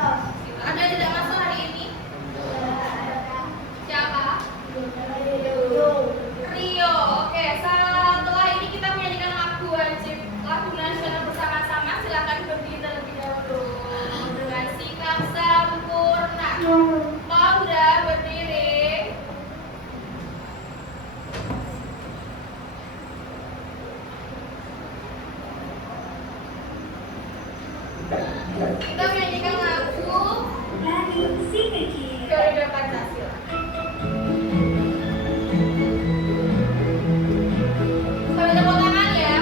Ada yang tidak masuk hari ini? Siapa? Rio. Oke, setelah ini kita menyanyikan lagu wajib, lagu nasional bersama-sama. Silakan berdiri terlebih dahulu dengan sikap sempurna. Paula berdiri. Kita menyanyikan lagu Garuda Pancasila. Sambil tepuk tangan ya.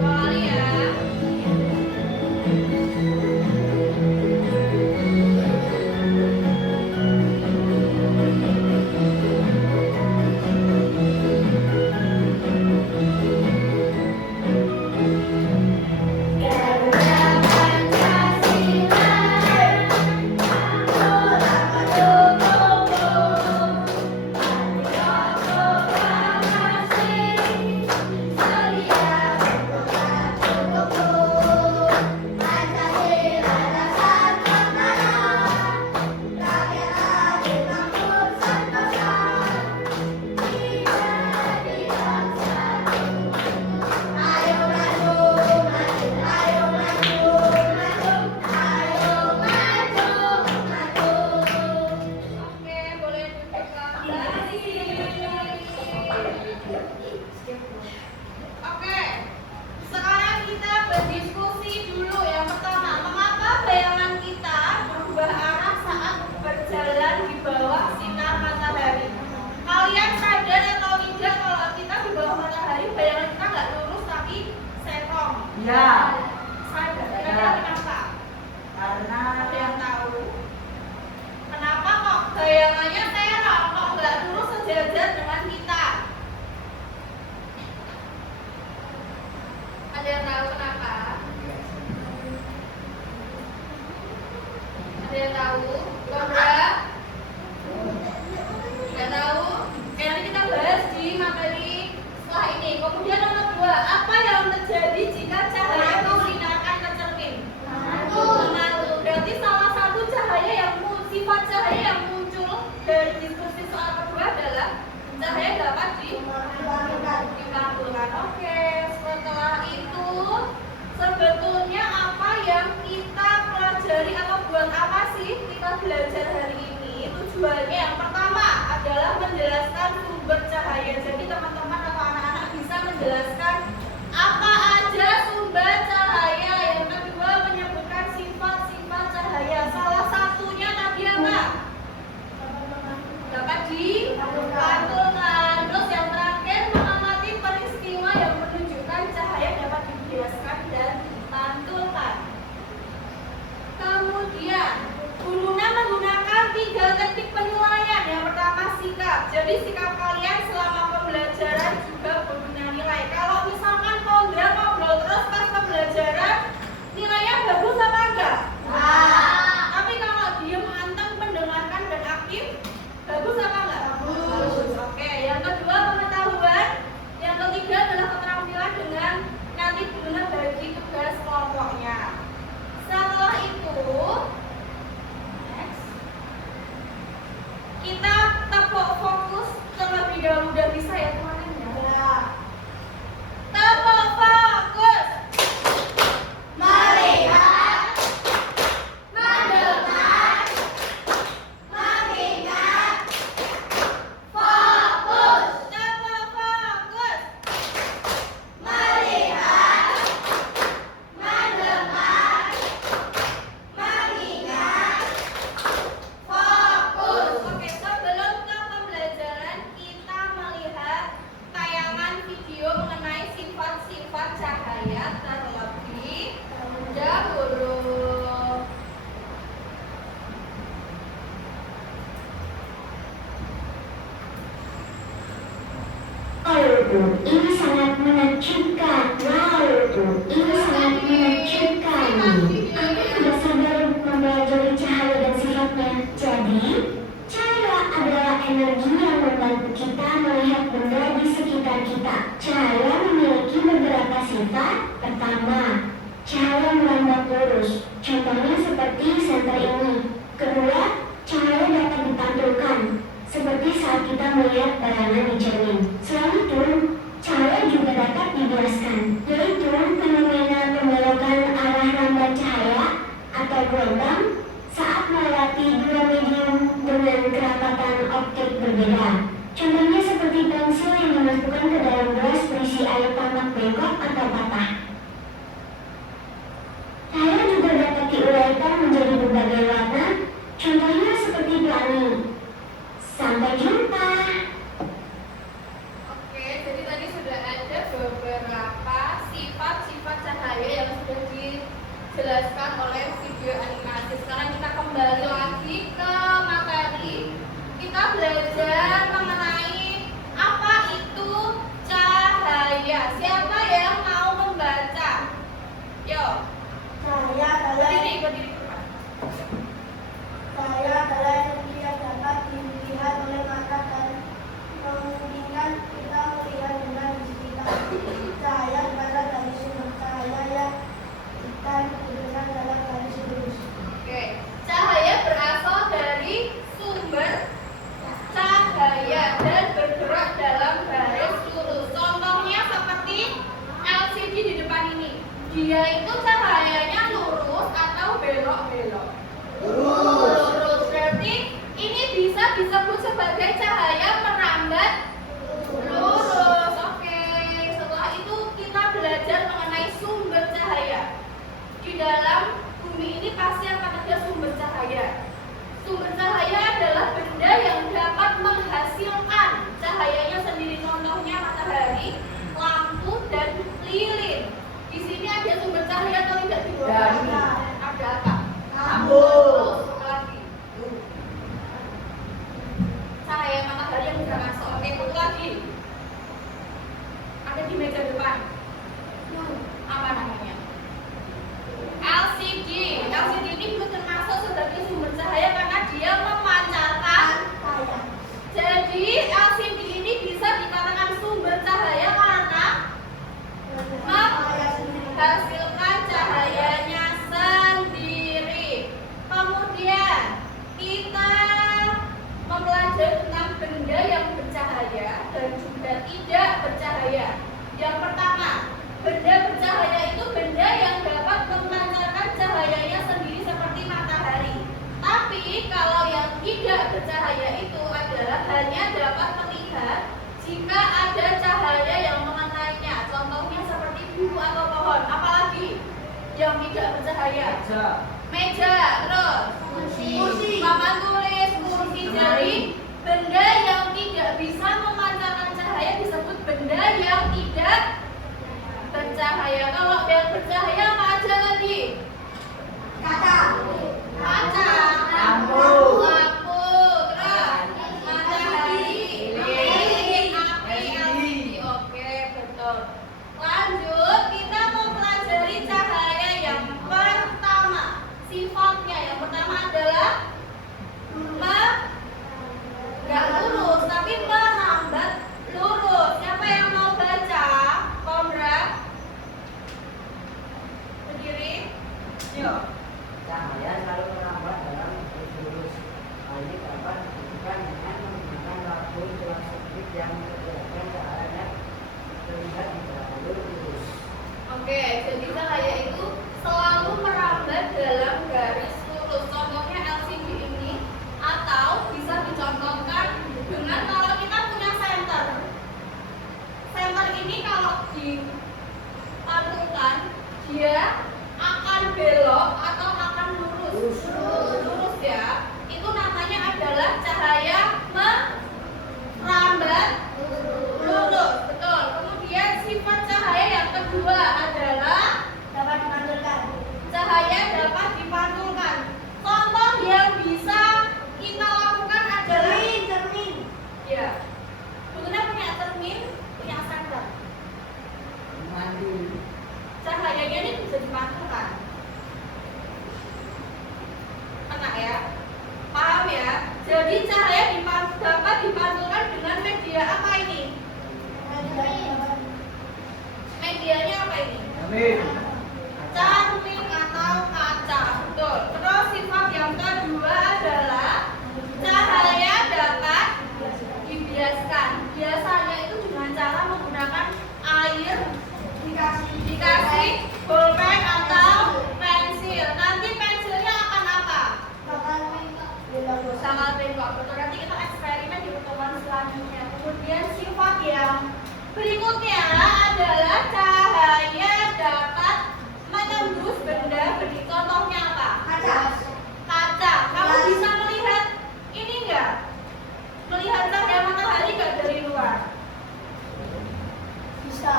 Kembali ya. Oke, boleh duduk kembali. Oke, sekarang kita berdiskusi dulu. Yang pertama, mengapa bayangan kita berubah arah saat berjalan di bawah sinar matahari? Kalian sadar atau tidak kalau kita di bawah matahari bayangan kita nggak lurus tapi serong? Ya, Sadar. Kira-kira kenapa? karena Ada yang tahu? Kenapa kok bayangannya terang, kok nggak lurus sejajar dengan kita? Ada yang tahu kenapa? Ada yang tahu? Laura? Nggak tahu? Oke, nanti kita bahas di materi setelah ini. Kemudian nomor 2, apa yang terjadi jika cahaya bersinarkan ke cermin? Mengatu. Berarti salah satu cahaya yang sifat cahaya yang muncul dari diskusi soal kedua adalah cahaya dapat dipantulkan. Oke, setelah itu sebetulnya apa yang kita pelajari atau buat apa sih kita belajar hari ini? Tujuannya yang pertama adalah menjelaskan sumber cahaya. Jadi teman-teman atau anak-anak bisa menjelaskan apa aja sumber cahaya. Yang kedua menyebutkan sifat-sifat cahaya. Salah satunya tadi apa? Dapat dipantulkan. Terus yang ini sangat menakjubkan. Wow, ini sangat menakjubkan. Aku tidak sabar mempelajari cahaya dan sifatnya. Jadi, cahaya adalah energi yang membantu kita melihat benda di sekitar kita. Cahaya memiliki beberapa sifat. Pertama, cahaya merambat lurus. Contohnya seperti senter ini. Kedua, cahaya dapat dipantulkan, seperti saat kita melihat bayangan di cermin. Selain itu, cahaya juga dapat dibiaskan, yaitu fenomena pembelokan arah rambat cahaya atau gelombang saat melewati dua medium dengan kerapatan optik berbeda. Contohnya seperti pensil yang dimasukkan ke dalam gelas berisi air tampak bengkok atau patah. Cahaya juga dapat diuraikan menjadi berbagai warna, contohnya seperti pelangi. Sampai jumpa. Oke, jadi tadi sudah ada beberapa sifat-sifat cahaya yang sudah dijelaskan oleh video animasi. Sekarang kita kembali lagi ke materi. Kita belajar mengenai apa itu cahaya. Siapa yang mau membaca? Yo. Cahaya adalah Berdiri. cahaya adalah energi yang dapat dilihat oleh mata dan memungkinkan kita melihat benda di sekitar. Cahaya berasal dari sumber cahaya yang kita gunakan dalam garis lurus. Oke, cahaya berasal dari sumber cahaya dan bergerak dalam garis lurus. Contohnya seperti LCD di depan ini. Dia itu cahayanya lurus atau belok-belok? Lurus. Berarti ini bisa disebut sebagai cahaya merambat lurus. Oke, setelah itu kita belajar mengenai sumber cahaya. Di dalam bumi ini pasti akan ada sumber cahaya. Sumber cahaya adalah benda yang dapat menghasilkan cahayanya sendiri. Contohnya matahari, lampu, dan lilin. Di sini ada sumber cahaya atau tidak di bawah? Ada apa? Lampu. Terus lagi. Cahaya matahari yang bisa masuk. Oke, satu lagi. Ada di meja depan. Apa namanya? LCD. LCD ini belum termasuk sebagai sumber cahaya karena dia memancarkan Cahaya. Jadi LCD ini bisa dikatakan sumber cahaya karena menghasilkan cahayanya sendiri. Kemudian kita mempelajari tentang benda yang bercahaya dan juga tidak bercahaya. Yang pertama, benda bercahaya itu benda yang dapat memancarkan cahayanya sendiri seperti matahari. Tapi kalau yang tidak bercahaya itu adalah hanya dapat terlihat jika ada cahaya yang mengenainya. Contohnya seperti buku atau pohon. Apalagi yang tidak bercahaya? Meja, terus Kursi. papan tulis, kursi. Jadi benda yang tidak bisa memancarkan cahaya disebut benda yang tidak bercahaya. Kalau yang bercahaya apa aja tadi? Kaca. Kaca, Lampu. lampu, terus matahari, lilin, api, LCD. Oke, betul. Lanjut, kita mempelajari cahaya yang pertama. Sifatnya yang pertama adalah nggak lurus, tapi merambat lurus. Siapa yang mau baca? Komra, berdiri. Yuk. Cahaya selalu merambat dalam garis lurus. Hal ini dapat ditunjukkan dengan menggunakan lampu tulang sempit yang memperlihatkan cahaya terlihat di jalur lurus. Oke, jadi cahaya itu selalu merambat dalam garis lurus. Contohnya LCD ini, atau bisa dicontohkan dengan kalau kita punya senter. Senter ini kalau dipantulkan, dia akan belok atau akan lurus. Lurus ya. Itu namanya adalah cahaya merambat lurus. Betul. Kemudian sifat cahaya yang kedua adalah Dapat dipantulkan. cahaya dapat dipantulkan. Contoh yang bisa kita lakukan adalah Cermin. ya. Sebetulnya punya cermin, punya senter. Cermin atau kaca, betul. Terus sifat yang kedua adalah cahaya dapat dibiaskan. Biasanya itu dengan cara menggunakan air, dikasih bolpen atau pensil. Nanti pensilnya akan apa? Sangat bengkok. Betul. Nanti kita eksperimen di pertemuan selanjutnya. Kemudian sifat yang berikutnya adalah cahaya dapat menembus benda-benda. Contohnya apa? Kaca. Kamu bisa melihat ini enggak? Melihat cahaya matahari enggak dari luar?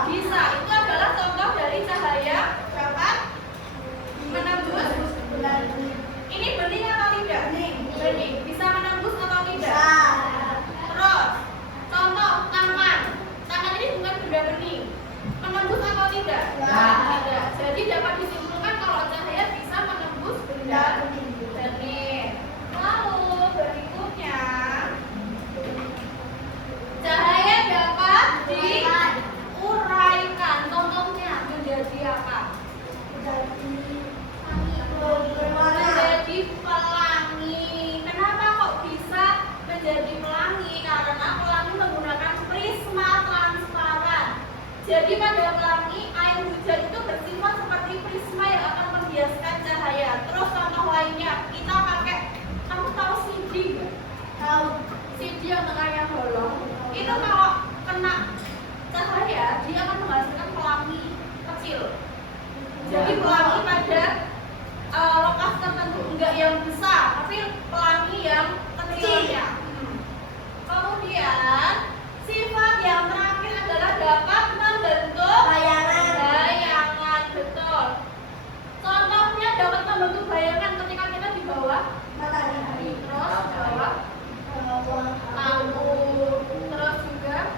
Bisa. Itu adalah contoh dari cahaya dapat menembus. Ini bening atau tidak? Bening. Bisa menembus atau tidak? Terus, contoh tangan. Tangan ini bukan benda bening. Menembus atau tidak? Tidak. Jadi dapat disimpulkan kalau cahaya bisa menembus benda bening. Lalu berikutnya, cahaya dapat diuraikan. Contohnya menjadi apa? Menjadi pelangi. Kenapa kok bisa menjadi pelangi? Karena pelangi menggunakan prisma transparan. Jadi pada pelangi, air hujan itu bersifat seperti prisma yang akan membiaskan cahaya. Terus contoh lainnya, kita pakai, kamu tahu CD nggak? Tahu. CD yang tengahnya bolong. Itu kalau kena cahaya, dia akan menghasilkan pelangi kecil. Jadi pelangi pada lokasi tertentu, enggak yang besar, tapi pelangi yang kecilnya. Kemudian sifat yang terakhir adalah dapat membentuk bayangan. Betul. Contohnya dapat membentuk bayangan ketika kita di bawah matahari, terus bawah lampu, terus juga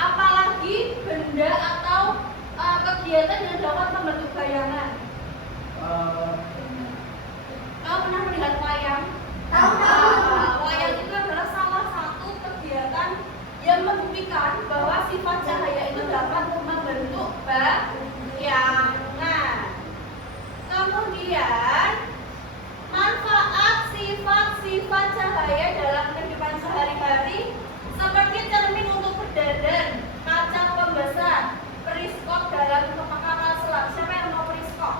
apalagi benda atau kegiatan yang dapat membentuk bayangan. Kamu pernah melihat wayang? Wayang itu adalah salah satu kegiatan yang membuktikan bahwa sifat cahaya itu dapat membentuk bayangan. Kemudian manfaat sifat-sifat cahaya dalam kehidupan sehari-hari seperti cermin untuk berdandan, kaca pembesar, periskop dalam kepakaran selam. Siapa yang mau periskop?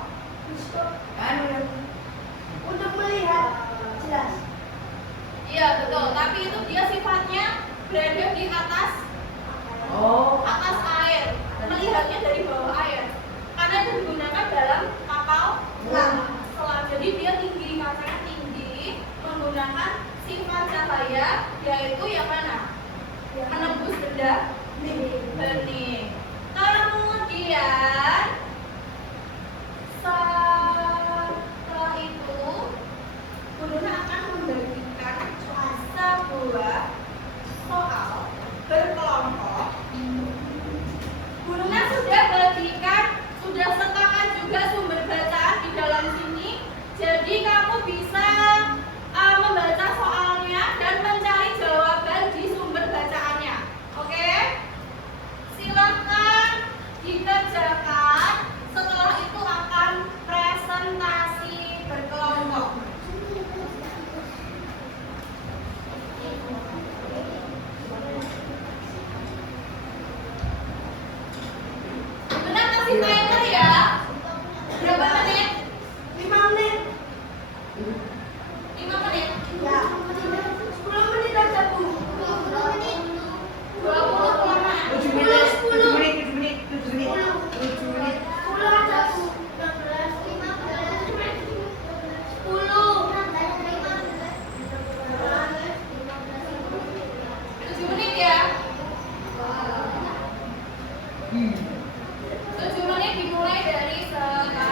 Untuk melihat jelas. Iya betul, tapi itu dia sifatnya berada di atas air, melihatnya dari bawah air. Karena itu digunakan dalam kapal selam. Jadi dia tinggi, kacanya tinggi, menggunakan sifat cahaya, yaitu yang mana? Menembus benda bening. Kemudian setelah itu Guruna akan membagikan sebuah soal berkelompok. Guruna sudah bagikan, sudah sertakan juga sumber bacaan di dalam sini. Jadi kamu bisa membaca soalnya dan mencari jawaban di sumber bacaannya. Oke? Silakan dikerjakan. Setelah itu akan presentasi berkelompok. Benar kasih timer ya. Berapa menit? 5 menit. 5 menit. Ya. 10 menit aja, Bu. 20 kelamaan. 7 menit, 7 menit, 7 menit, 7 menit, 7 menit. 10 aja, Bu. 7 menit ya. 7 menit dimulai dari sekarang.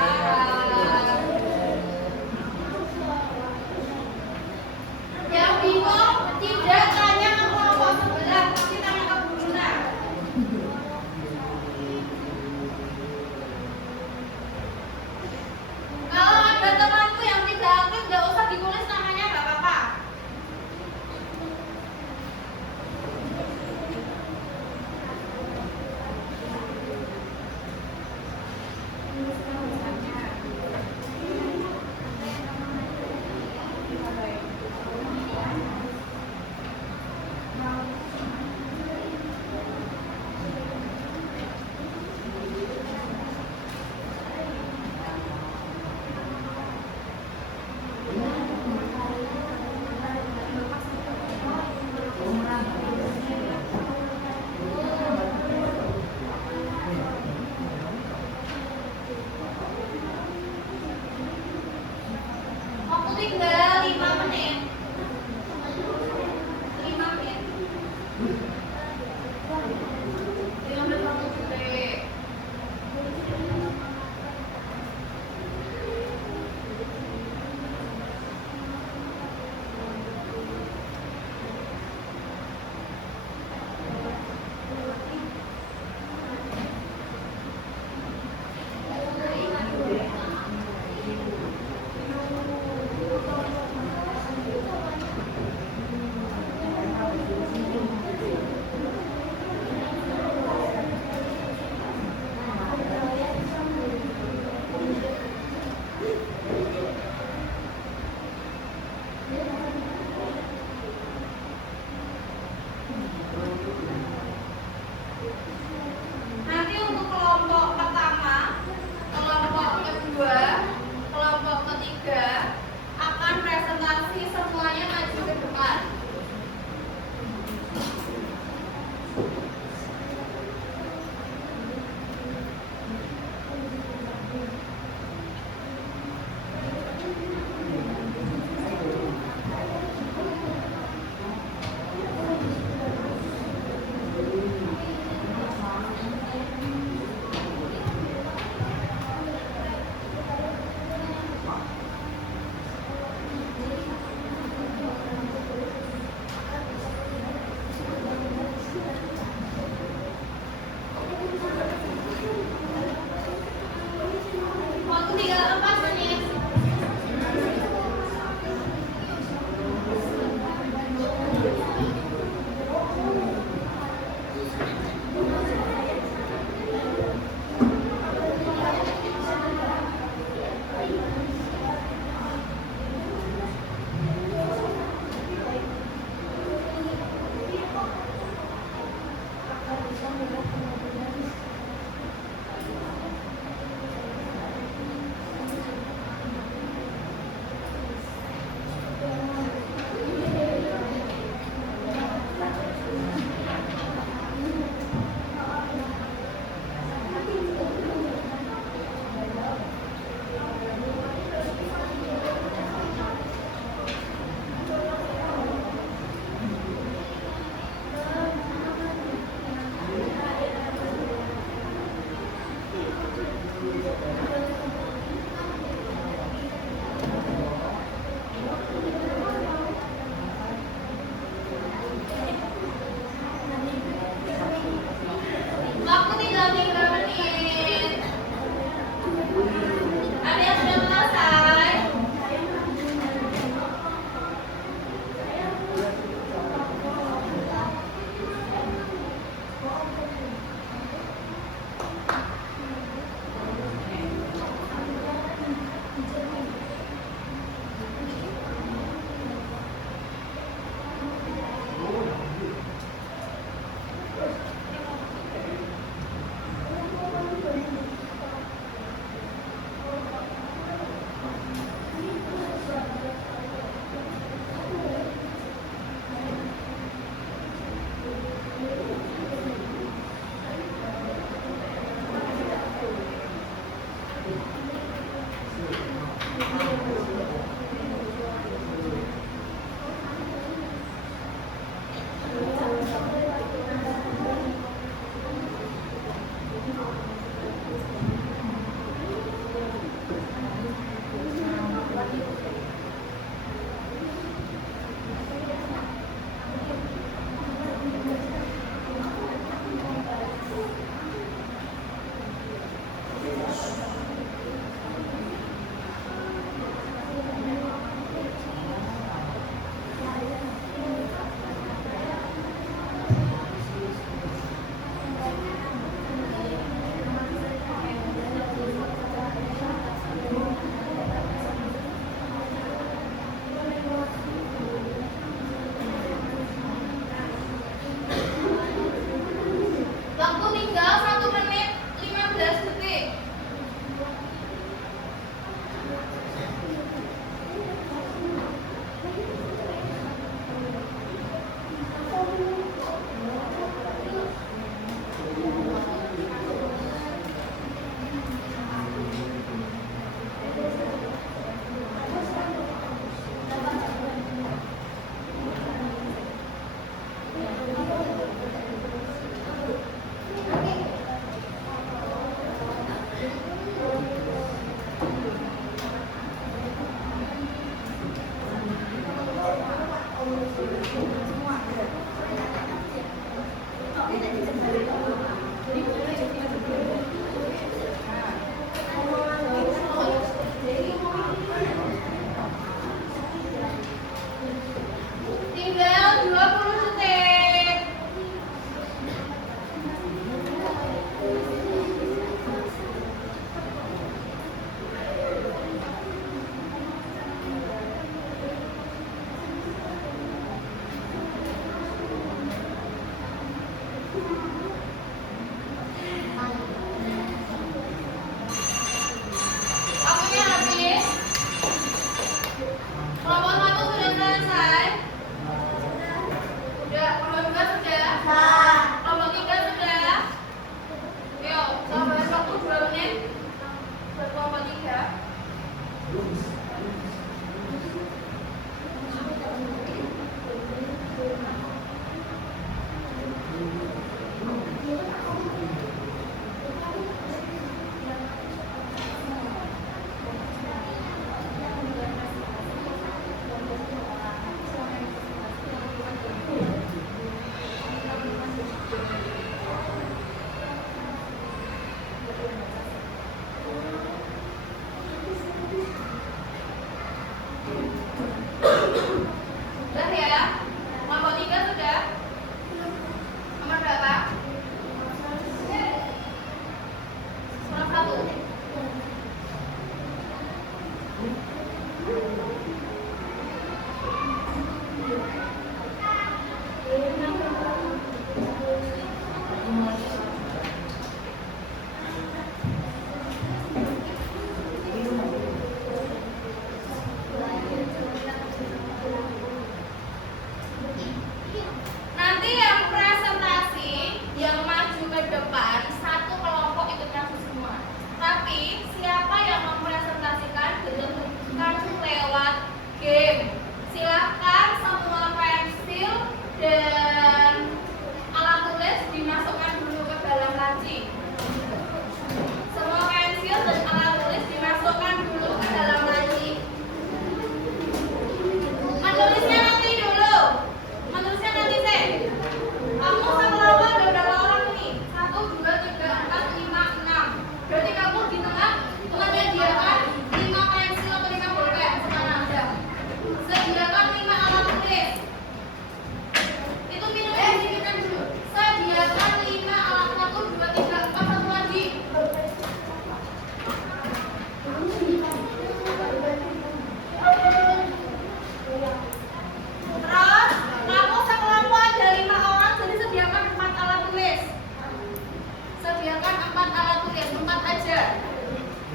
Yang bingung tidak tanya ke kelompok sebelah, tapi tanya ke Guruna. Kalau ada temanku yang tidak aktif, nggak usah ditulis namanya, nggak apa-apa.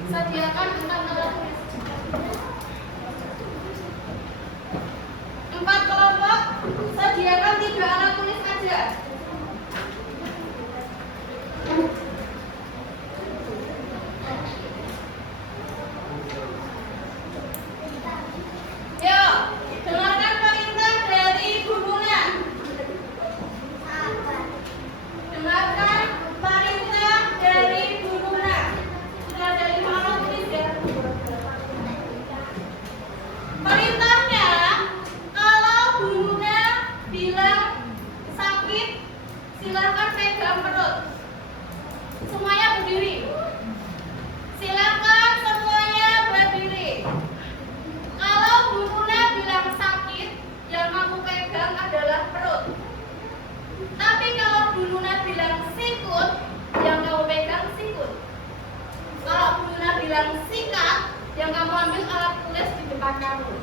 Sediakan 4 alat tulis. 4 kelompok, sediakan 3 alat tulis aja. Yuk, dengarkan perintah dari gurunya. Dengarkan perintah dari gurunya. Sudah ada 5 alat tulis ya. Perintahnya, kalau gurunya bilang sakit, silakan pegang perut. Semuanya berdiri. Silakan semuanya berdiri. Kalau gurunya bilang sakit, yang kamu pegang adalah perut. Tapi kalau gurunya bilang sikut, yang kamu pegang sikut. Kalau gurunya bilang sikat, yang kamu ambil alat tulis di depan kamu.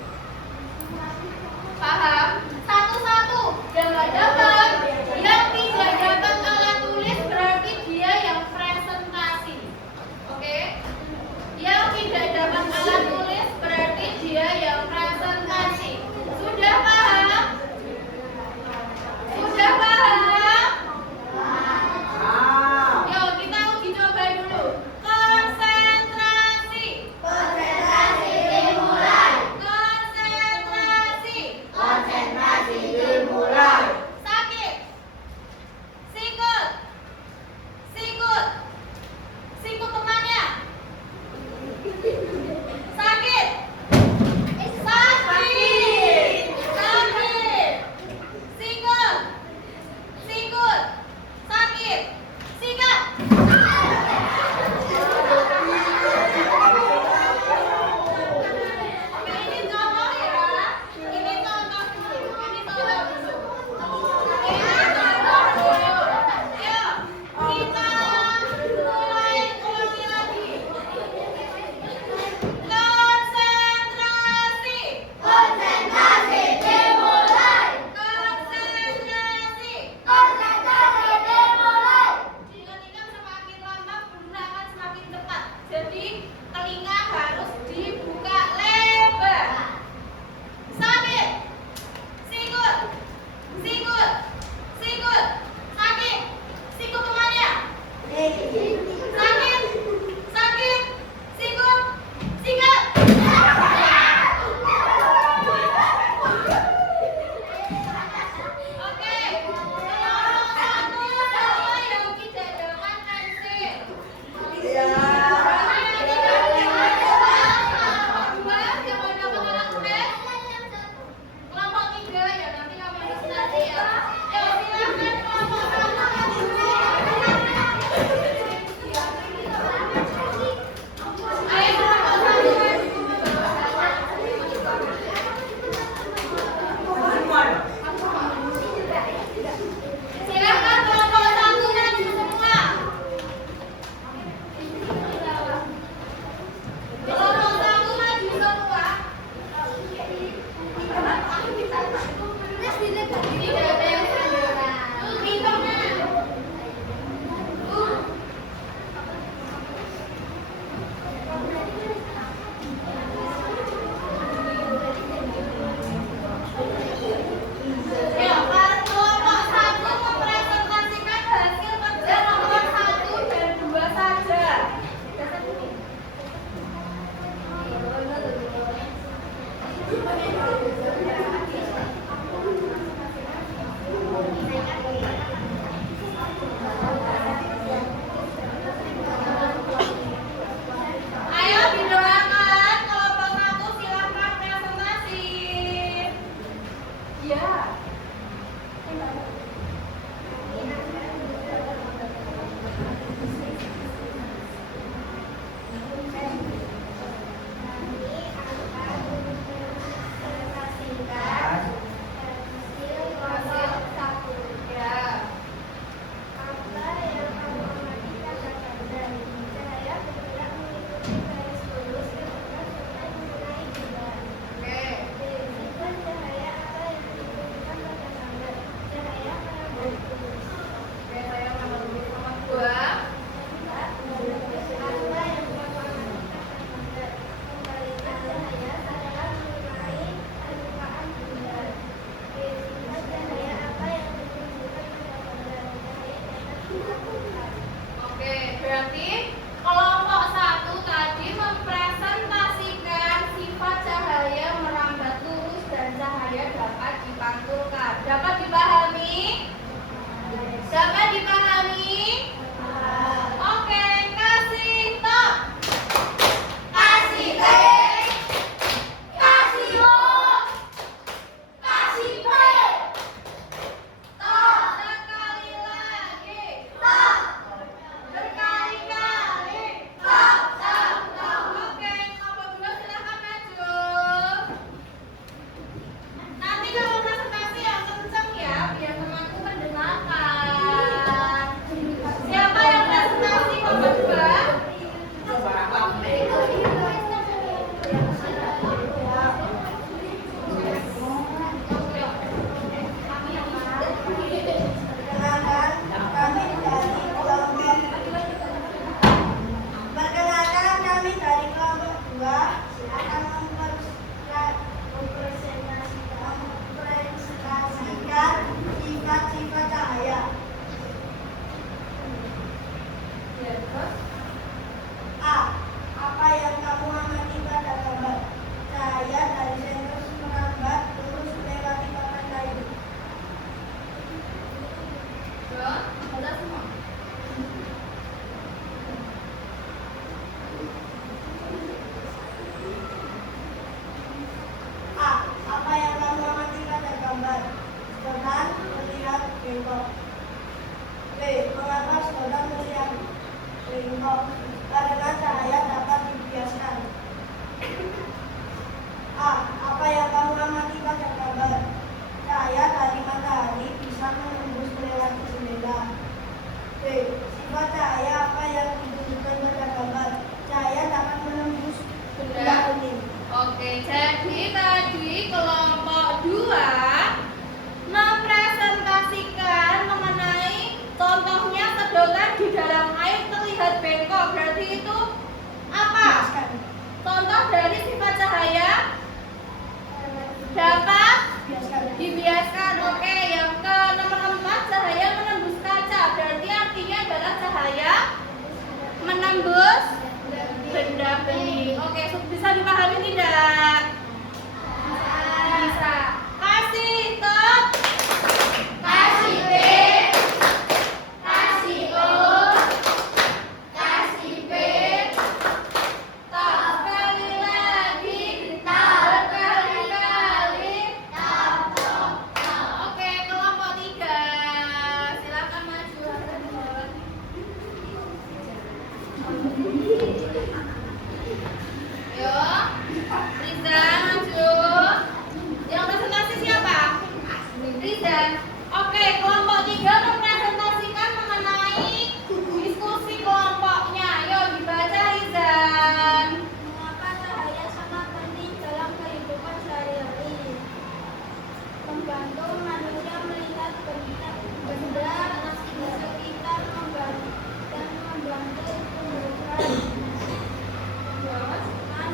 Paham? Satu-satu. Yang nggak dapat, yang tidak dapat alat tulis berarti dia yang presentasi. Oke? Yang tidak dapat alat tulis berarti dia yang presentasi. Sudah paham? Sudah paham? Yuk kita uji coba dulu. Konsentrasi. Konsentrasi dimulai. Konsentrasi. Konsentrasi dimulai. Sakit. Sikut. Sikut. Sikut temannya. Sakit. Sakit. Sakit. Sikut. Sikut. Sakit. Sikat. Oke, ini contoh ya. Ini contoh dulu. Ini contoh dulu. Ini contoh dulu. Yuk, kita mulai ulangi lagi. Konsentrasi. Konsentrasi dimulai. Konsentrasi. Konsentrasi dimulai. Jika semakin lama, guru akan semakin cepat. Jadi, telinga harus dibuka lebar. Sakit. Sikut. Sikut. Sikut. Sakit. Sikut temannya. Sakit. Sakit. Sikut. Sikat. Oke. Kelompok 1 siapa yang tidak dapat pensil? Kelompok 2 siapa yang dapat alat tulis? Kelompok 3 ya nanti kamu presentasi ya. Yuk silakan kelompok 1. Ayo kelompok 1. Silakan kelompok 1 maju semua. Kelompok 1 maju semua. Tidak ada yang saudara. Ribanya. Ayo, kelompok 1 mempresentasikan hasil kerja nomor 1 dan 2 saja. Ayo didoakan kelompok 1 silakan presentasi. Ya. Berarti kelompok 1 tadi mempresentasikan sifat cahaya merambat lurus dan cahaya dapat dipantulkan. Dapat dipahami? Dapat dipahami? Oke, kasih top. Kasih T. Kasih O. Kasih P. Top. Sekali lagi. Top. Berkali-kali. Top, top, top. Oke, kelompok 2 silakan maju. Nanti kalau presentasi yang kenceng ya, biar temanku mendengarkan. Siapa yang presentasi kelompok 2? Coba apa? Perkenalkan kami dari kelompok 2 akan mempresentasikan sifat-sifat cahaya. A. Apa yang kamu amati pada gambar? Cahaya dari senter merambat lurus melewati papan kayu. Ada semua. A. Apa yang kamu amati pada gambar? Sedang melihat bengkok. B. Mengapa sedang melihat bengkok? Karena cahaya dapat dibiaskan. A. Apa yang kamu amati pada gambar? Cahaya dari matahari bisa menembus melewati jendela. B. Sifat cahaya apa yang ditunjukkan pada gambar? Cahaya dapat menembus benda kuning. Oke, jadi tadi kelompok 2 mempresentasikan mengenai contohnya sedotan di dalam air terlihat bengkok. Berarti itu apa? Contoh dari sifat cahaya dapat dibiaskan. Oke, yang ke nomor 4 cahaya menembus kaca. Berarti artinya adalah cahaya menembus benda bening. Oke, bisa dipahami tidak? Bisa. Kasih top. Kasih B. Kasih O. Kasih P. Top. Sekali lagi. Top. Berkali-kali. Top. Top. Top. Oke, kelompok 3. Silakan maju. Yo, Riza maju. Yang presentasi siapa? Riza. Oke, kelompok 3 mempresentasikan mengenai diskusi kelompoknya. Yo, dibaca Riza. Mengapa cahaya sangat penting dalam kehidupan sehari-hari? Membantu manusia melihat benda di sekitar dan membantu tumbuhan. Dengan melakukan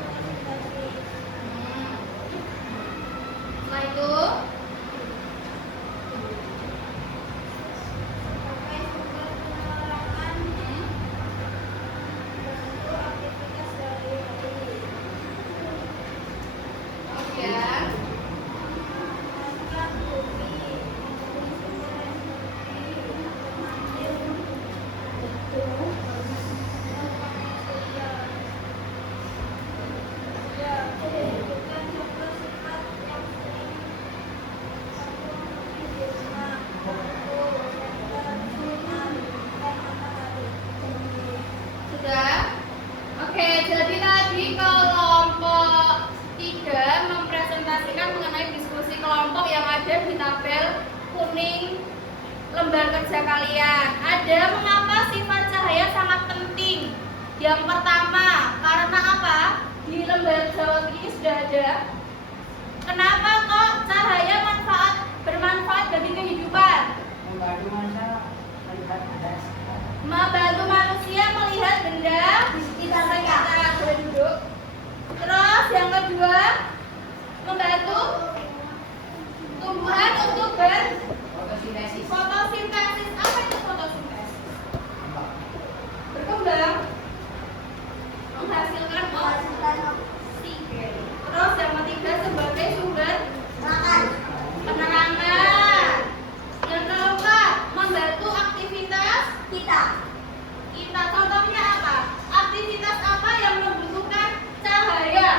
konsentrasi. Setelah itu, Sebagai sumber penerangan untuk aktivitas sehari-hari. kemudian Memanfaatkan bumi menjadi sumber energi alternatif untuk manusia. Ya, bukan sifat yang sering terpenuhi desa, lampu, senter, sinar, dan matahari. sudah. Oke, jadi tadi kelompok 3 mempresentasikan mengenai diskusi kelompok yang ada di tabel kuning lembar kerja kalian. Ada mengapa sifat cahaya sangat penting. Yang pertama, karena apa? Di lembar Jawa ini sudah ada. Kenapa kok cahaya bermanfaat bagi kehidupan? Membantu manusia melihat benda sekitar. Membantu manusia melihat benda di sekitar kita. Boleh duduk. Terus yang kedua, membantu tumbuhan untuk Fotosintesis. berfotosintesis. Apa itu fotosintesis? kita. Contohnya apa? Aktivitas apa yang membutuhkan cahaya?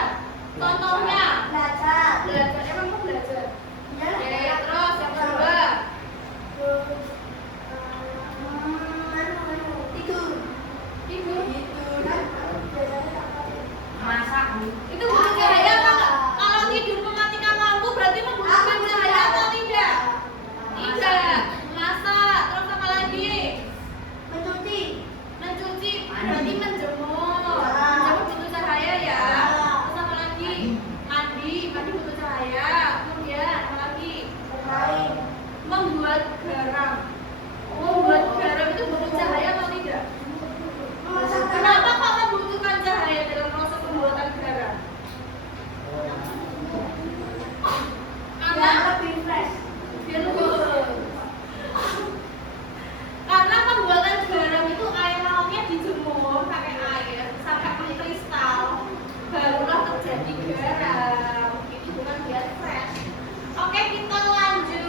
Contohnya Belajar. belajar. Emang mau belajar? Ya. Oke, terus yang kedua Terus, tidur. tidur. Kan biasanya apa? Masak. Itu butuh cahaya apa enggak? Kalau tidur mematikan lampu berarti membutuhkan cahaya atau tidak? Tidak. Masak. Terus apa lagi? Mencuci. Mencuci berarti menjemur. Menjemur butuh cahaya ya. Terus apa lagi? Mandi. Mandi butuh cahaya. Kemudian apa lagi? Bermain. Membuat garam. Membuat garam itu butuh cahaya atau tidak? Memasak. Kenapa kok membutuhkan cahaya dalam proses pembuatan garam? Karena Biar lebih fresh. biar lebih- karena pembuatan garam itu air lautnya dijemur pakai air sampai mengkristal, barulah terjadi garam. Itu bukan biar fresh. Oke, kita lanjut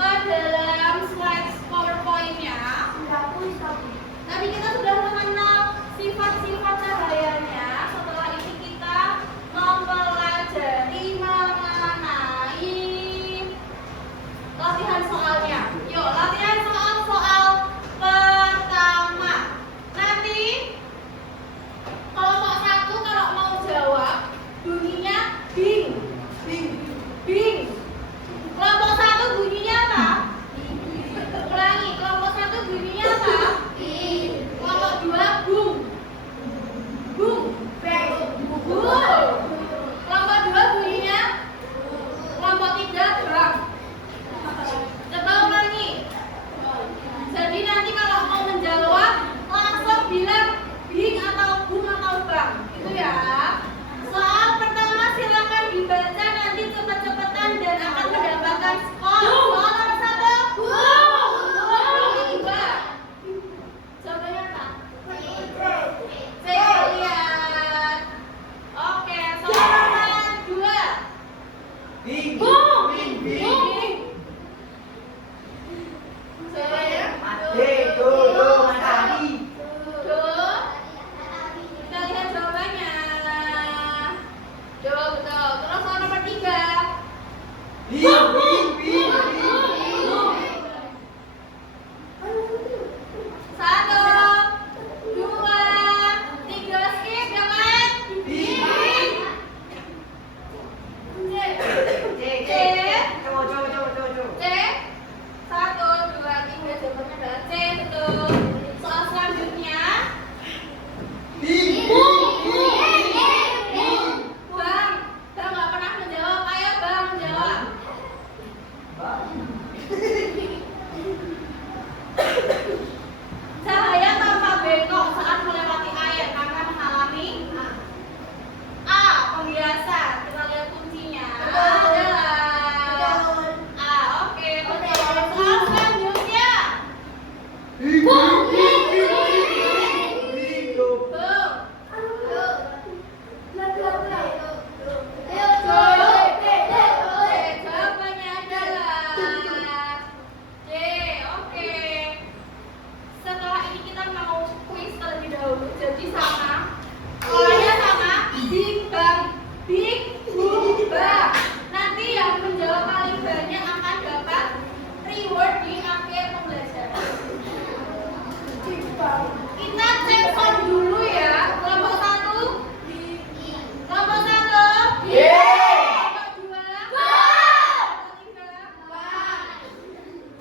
ke dalam slide PowerPoint-nya. Tadi kita sudah mengenal sifat-sifat cahayanya. Setelah ini kita mempelajari mengenai latihan soalnya. Yuk, latihan soal pertama. Nanti kelompok 1 kalau mau jawab bunyinya bing, bing, bing. Kelompok 1 bunyinya apa? Ulangi, kelompok 1 bunyinya apa? Kelompok 2 bung, bung, bung. Kelompok 2 bunyinya? Kelompok 3 bang. Coba ulangi. Jadi nanti kalau mau menjawab langsung bilang bing atau bung atau bang. Itu ya. Soal pertama silakan dibaca nanti cepet-cepetan dan akan mendapatkan skor. Soal nomor 1 bung. Soal nomor 2 jawabannya apa? C, lihat. Oke, soal nomor 2 Bing. bung. Bing. Bing. Bing. Jawabannya? Tuh, matahari. Tuh. Kita lihat jawabannya. Tuh, betul. Terus soal nomor 3 Bing. Bing. Bing. Satu, dua, tiga, skip, yang lain. Bing. C. C. Coba. C. 1, 2, 3, jawabannya adalah C, betul. Soal selanjutnya, Bing. Bang. Bang nggak pernah menjawab. Ayo Bang menjawab. Cahaya tanpa bengkok saat melewati air karena menghalangi A. Pembiasa. Kita lihat kuncinya adalah A. Oke, betul. Soal selanjutnya, Bing. Bung. Jawabannya adalah D. Oke. Setelah ini kita mau kuis terlebih dahulu. Jadi sama. Polanya sama. Bing bang. Bing bung bang. Nanti yang menjawab paling banyak akan dapat reward di akhir pembelajaran. Kita cek sound dulu ya. Kelompok 1. Kelompok 1. Kelompok 2.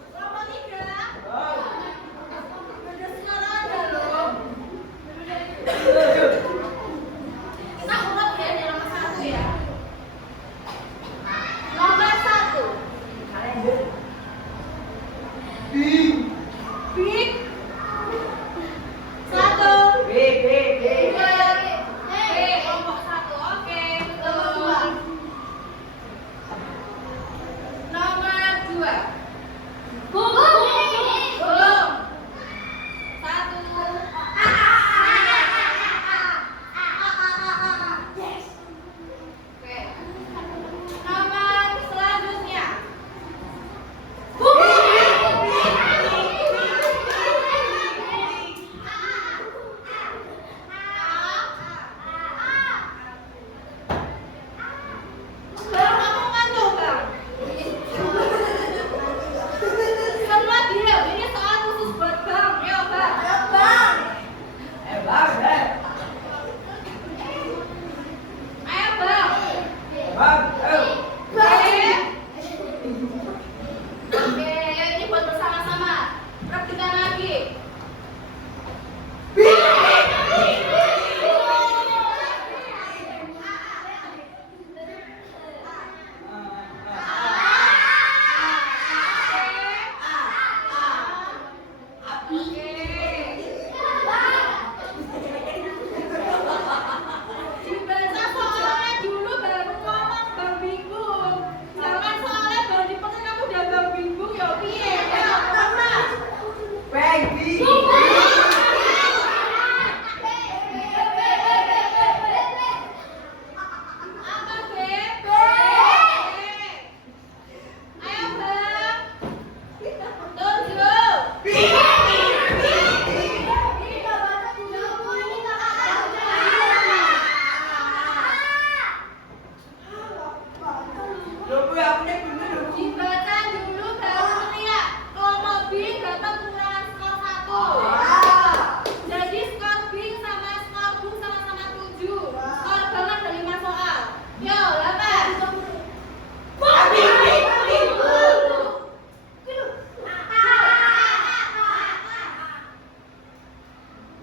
Kelompok 3. Udah suara ada loh. Kita ulang ya dari nomor 1 ya. Nomor 1. Bing. Big. 1,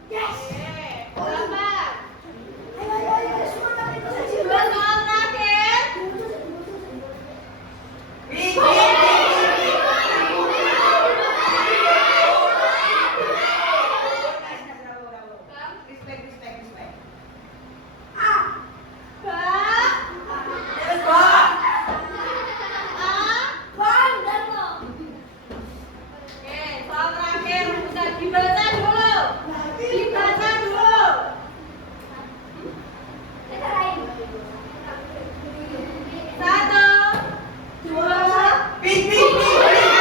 Yes. Berapa? Ayo, semangat itu saja. Dua soal terakhir. Soal terakhir bisa dibaca dulu. Dibaca dulu. Satu, dua, Big belum baca.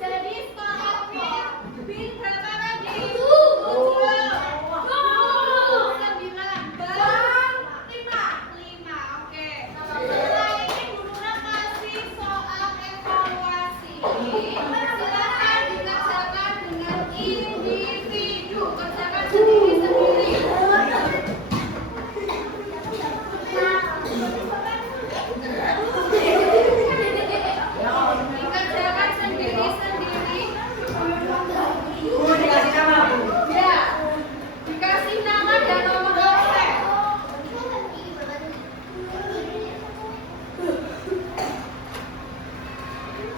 Jadi skor Bin berapa tadi? 5. Oke. Setelah ini Guru kasih soal evaluasi. Silakan dikerjakan dengan individu. Kerjakan sendiri-sendiri. Dikerjakan sendiri-sendiri. Ya. Dikasih nama dan nomor absen.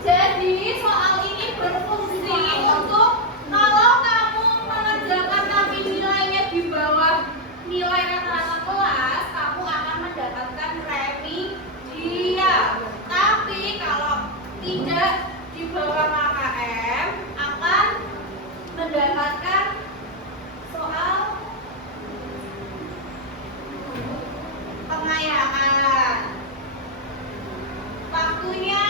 Jadi soal ini berfungsi untuk kalau kamu mengerjakan tapi nilainya di bawah nilai rata-rata kelas, kamu akan mendapatkan remedial. Tapi kalau tidak di bawah KKM akan mendapatkan soal pengayangan. Waktunya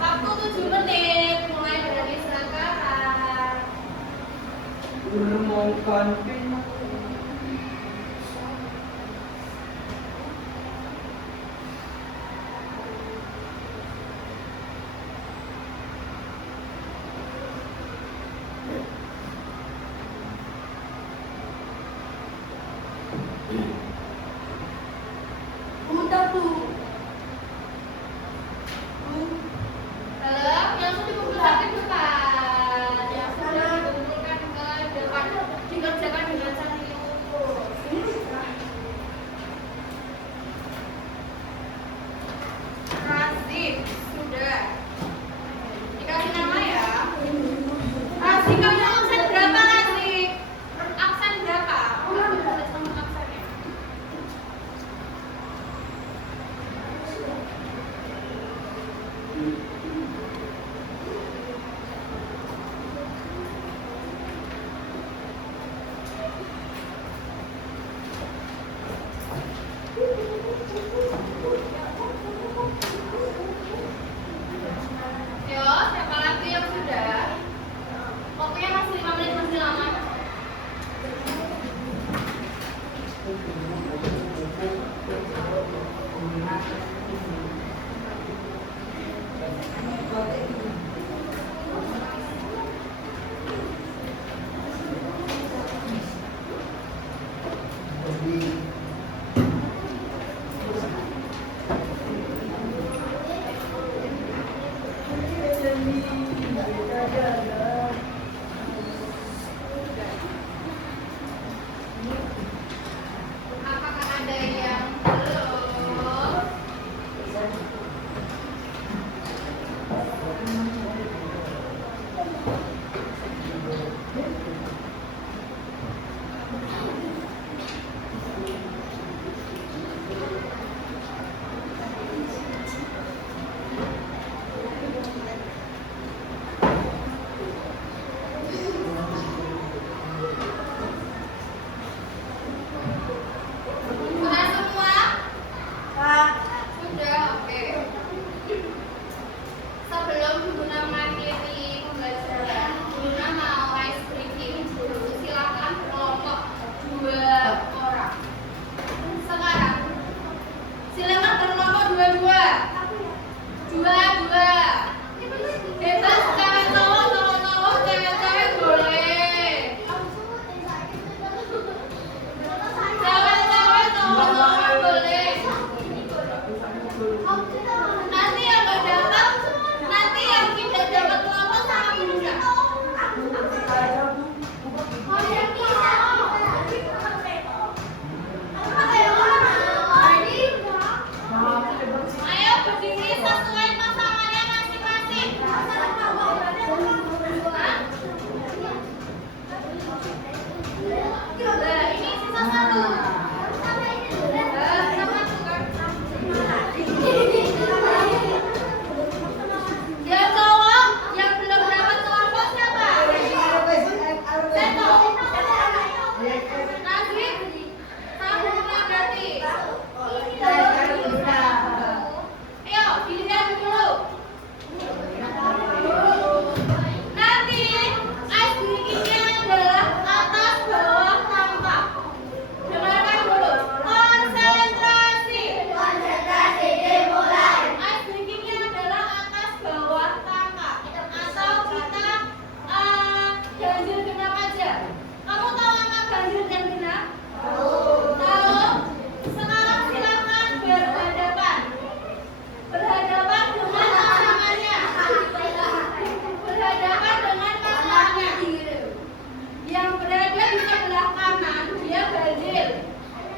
waktu 7 menit mulai dari sekarang. Halo, yang sudah dikumpulkan ke depan. Yang sudah dikumpulkan ke depan. Dikerjakan dengan serius. Razif, sudah. Dikasih nama ya. Razif, kamu absen berapa Razif? Absen berapa? Aku nggak bisa sama absennya.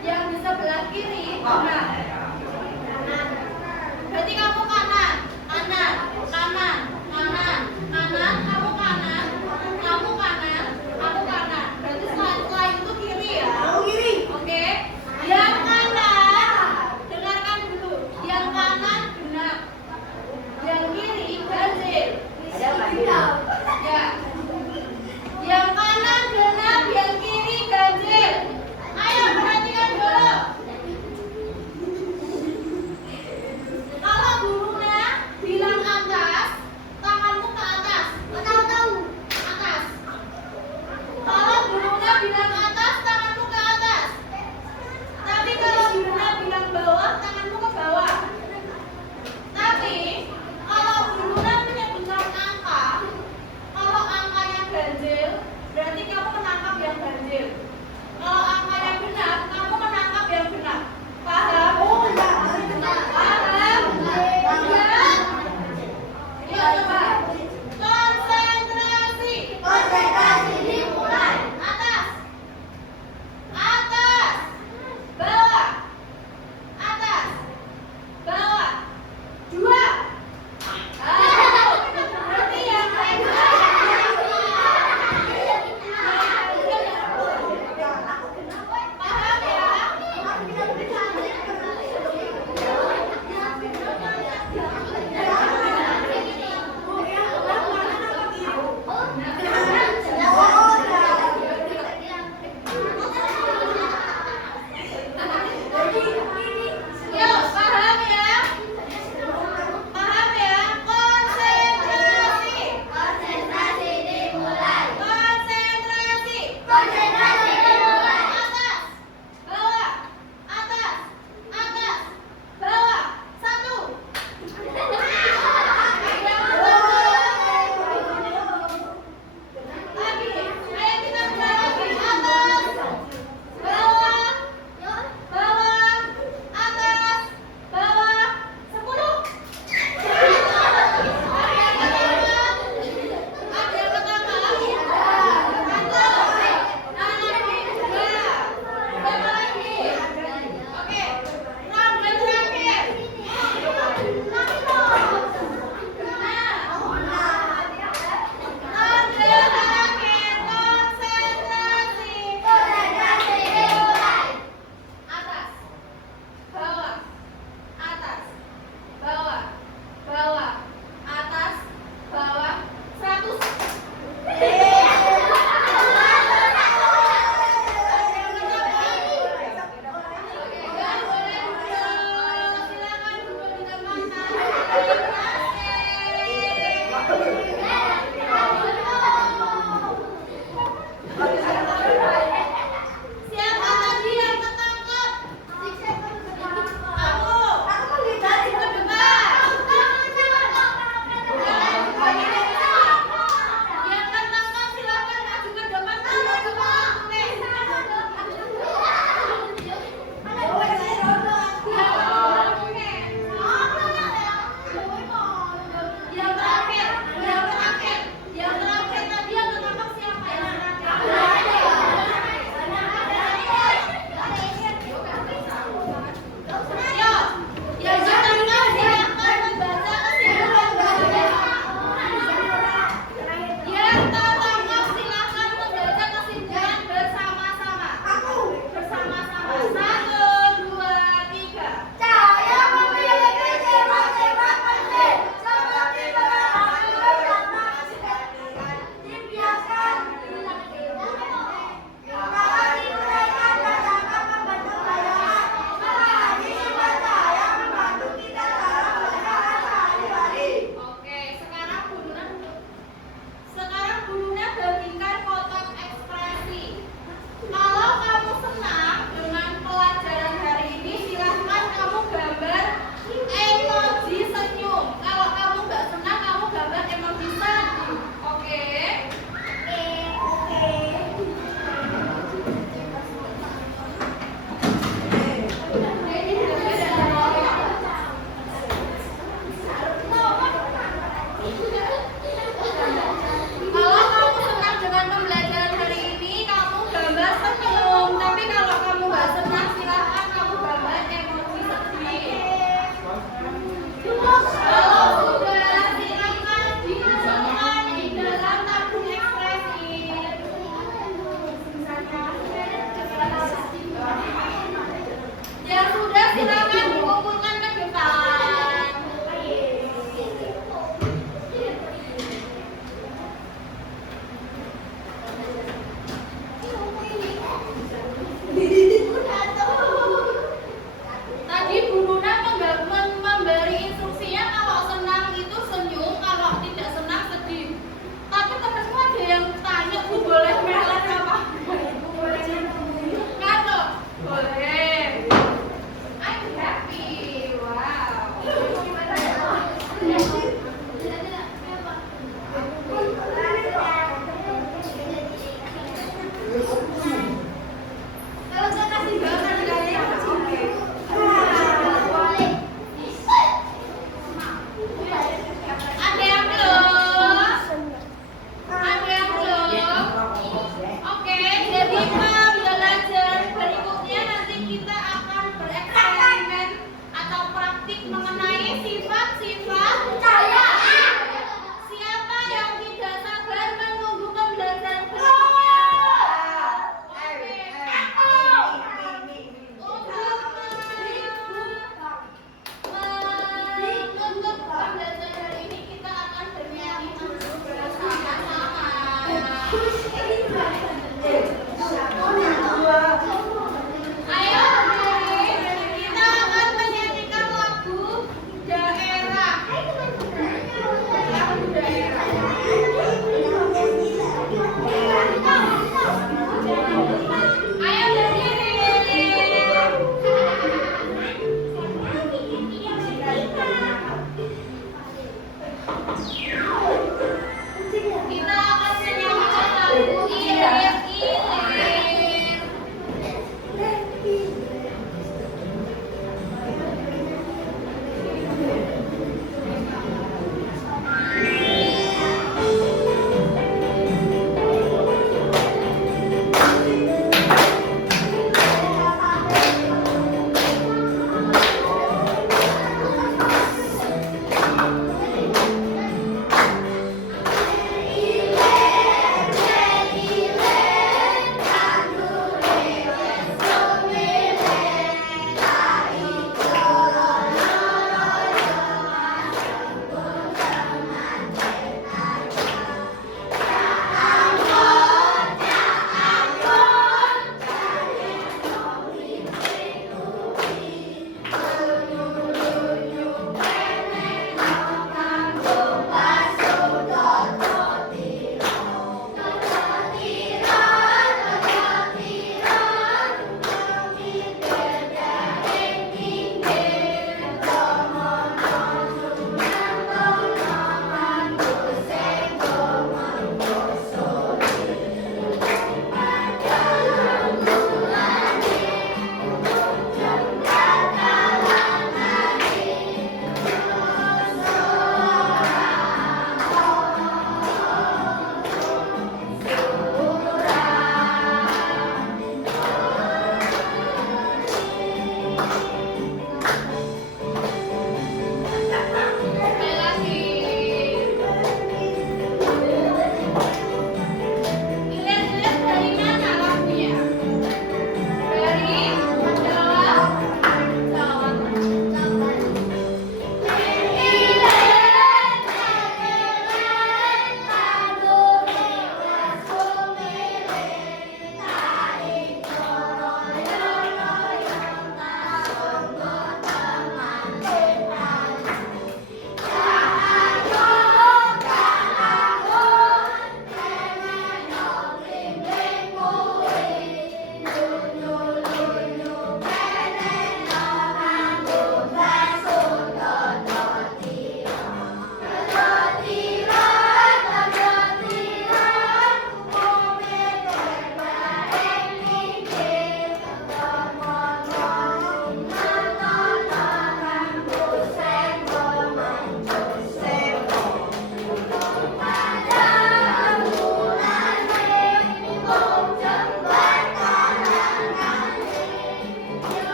Yang di sebelah kiri benar. Berarti kamu kanan, kanan, kanan, kanan, kanan, kamu kanan, kamu kanan, kamu kanan. Berarti setelah itu kiri ya. Oke. Yang kanan, dengarkan dulu. Yang kanan genap. Yang kiri ganjil. Ya. Yang kanan genap, yang kiri ganjil. Ayo perhatikan dulu. Kalau gurunya bilang atas, tanganmu ke atas. Tahu. Atas. Kalau gurunya bilang atas, tanganmu ke atas. Tapi kalau gurunya bilang bawah, tanganmu ke bawah. Tapi kalau gurunya menyebutkan angka, kalau angkanya ganjil, berarti kamu menangkap yang ganjil. Kalau angkanya genap, kamu menangkap yang genap. Paham? Paham? Ya? Yuk coba. Konsentrasi. Atas. Atas. Bawah. Atas. Bawah. 2. Berarti yang paham ya? Yuk, paham ya? Paham ya? Konsentrasi. Konsentrasi. Atas. Bawah. Atas. Atas. Bawah. 1. Lagi. Ayo kita mulai lagi. Atas. Bawah. Bawah. Atas. Bawah. 10. Ada yang pertama. Ada yang pertama. 1. Nah,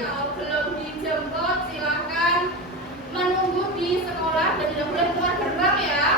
kalau belum dijemput silahkan menunggu di sekolah dan tidak boleh keluar gerbang ya.